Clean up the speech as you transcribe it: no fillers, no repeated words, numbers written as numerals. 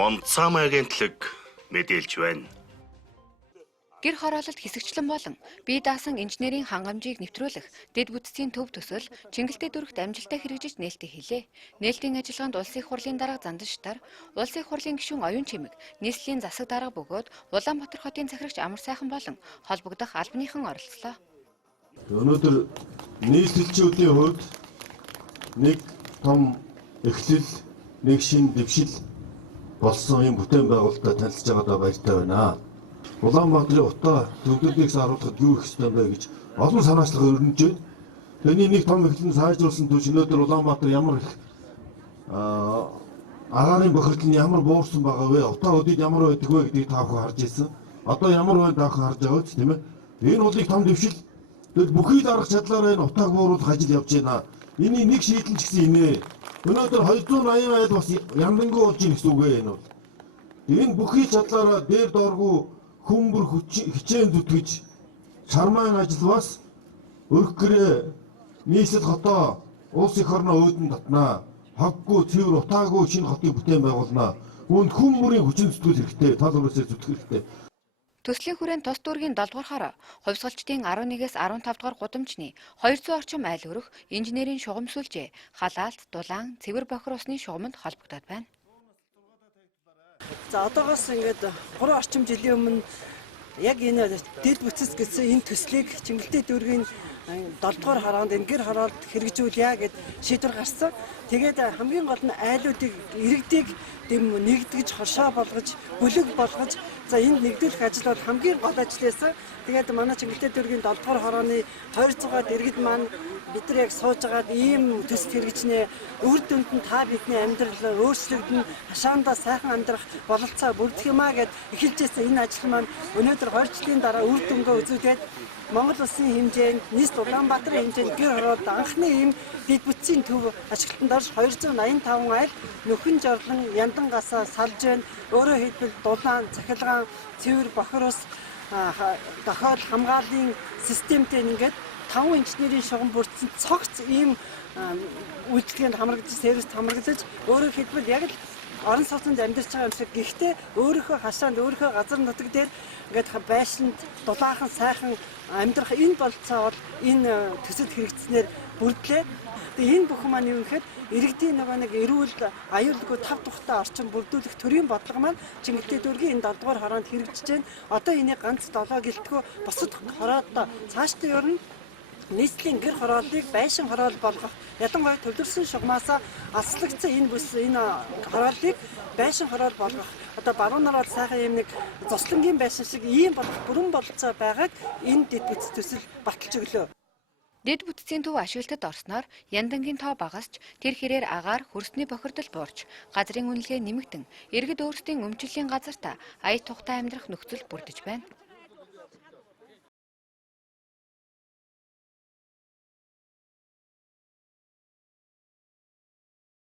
Монцам агентлаг мэдээлж байна. Гэр хороололт хэсэгчлэн болон бие даасан инженерийн хангамжийг нэвтрүүлэх дэд бүтцийн төв төсөл Чингэлтэй дүүрэгт амжилттай хэрэгжиж нээлттэй хэлээ. Нээлтийн ажиллагаанд Улсын их хурлын дарга Зандан Шитар, Улсын их хурлын гишүүн Оюун Чимэг, нийслэлийн засаг дарга бөгөөд Улаанбаатар хотын захирагч Амар Сайхан болон холбогдох албаныхан оролцлоо. Өнөөдөр нийслэлчүүдийн хувьд нэг том эхлэл, нэг шин дэвшил болсон юм бүтээн байгуулалтад танилцж байгаадаа баяртай байна. Улаанбаатарын утаа төвлөрдгийг харуулахад юу их ёстой бэ гэж олон санаачлага өрнөж байна. Тэний нэг том эхлэн сайжруулсан түвш өнөөдөр Улаанбаатар ямар их агаарын бохирдол нь ямар буурсан байгаа вэ? Утаа өдөрт ямар байдаг вэ гэдгийг та бүхэн харж ирсэн. Одоо ямар байна та бүхэн харж байгаа ч тийм ээ. Энэ бол их том дэвшил. Тэгэл бүхий дарах чадлаараа энэ утааг бууруулах ажил явж байна. Эний нэг шийдэл ч гэсэн инээ. Өнөөдөр 280 айл бас яндангуй болж ийн гэсэн үг ээ энэ бол. Энэ бүхий чадлаараа дээр дооргүй хүмбэр хичээн зүтгэж чармаан ажил бас өрх гэрээ нийслэл хотоо улс их орноо өөдөн татнаа. Хаггүй цэвэр утаагүй шинэ хотыг бүтээн байгуулнаа. Үүнд хүмбэрийн хүчин зүтгэл хэрэгтэй, тал өрөөсөө зүтгэх хэрэгтэй. Төслийн хүрээнд тус дүүргийн 7 дугаар хувьсгалчдын 11-ээс 15 дугаар гудамжны 200 орчим айл өрөх инженерийн шугам сүлжээ, халаалт, дулаан, цэвэр бохир усны шугамд холбогдоод байна. За одоогоос ингээд 3 орчим жилийн өмнө яг энэ дэд бүтц гэсэн энэ төслийг Чингэлтэй дүүргийн 7 дугаар хороонд энэ гэр хороолт хэрэгжүүлъя гэд шийдвэр гарсан. Тэгээд хамгийн гол нь айлуудыг иргэдийг дэм нэгдгэж, хоршоо болгож, бүлэг болгож за энд нэгдүүлэх ажил бол хамгийн гол ажил байсан. Тэгээд манай Чингэлтэй дүүргийн 7 дугаар хорооны 200-аад иргэд маань бид нар яг сууж агаад ийм төсөл хэрэгжнээ үр дүнд нь та бидний амьдрал өөрчлөгдөн хашаандаа сайхан амьдрах бололцоо бүрдэх юмаа гэд эхэлжсэн энэ ажил маань өнөөдөр 20 жилийн дараа үр дүнгээ үзүүлээд Монгол улсын хэмжээнд нийслэл Улаанбаатарын хэмжээнд гэр хороолт анхны ийм дэд бүтцийн төв ашиглалтанд орж 285 айл нөхөн жорлон яндангасаа салж байна. Өөрөөр хэлбэл дулаан, цахилгаан, цэвэр бохир ус дохиол хамгааллын системтэй ингээд 5 инженерийн шугам бүрдсэн цогц ийм үйлчлэгэнд хамрагдаж, сервист хамрагдаж өөрөөр хэлбэл яг л орон сууцнд амьдарч байгаа юм шиг гэхдээ өөрийнхөө хашаанд өөрийнхөө газар нутаг дээр ингээд байшинд дулаахан сайхан амьдрах энэ болцоо бол энэ төсөл хэрэгжснээр бүрдлээ. Тэгээ энэ бүхэн маань юу гэхээр иргэдийн нэг эрүүл аюулгүй тав тухтай орчин бүрдүүлэх төрийн бодлого маань Чингэлтэй дүүргийн энэ 7 дугаар хороонд хэрэгжиж байна. Одоо энийг ганц 7 гэлтгөө бусад хороолдоо цаашдаа ер нь нийслэлийн гэр хорооллыг байшин хороол болгох ядангуяа төвлөрсөн шугамаасаа аслагдсан энэ бүс энэ хорооллыг байшин хороол болгох одоо баруун нараад сайхан юм нэг зослонгийн байшин шиг ийм болох бүрэн бололцоо байгааг энэ дэд бүтц төсөл баталж өглөө. Дэд бүтцийн төв ашиглалтад орсноор яндангийн тоо багасч тэр хэрээр агаар хөрсний бохирдол буурч газрын үнэлгээ нэмэгдэн иргэд өөрсдийн өмчлөлийн газартаа ая тухтай амьдрах нөхцөл бүрдэж байна.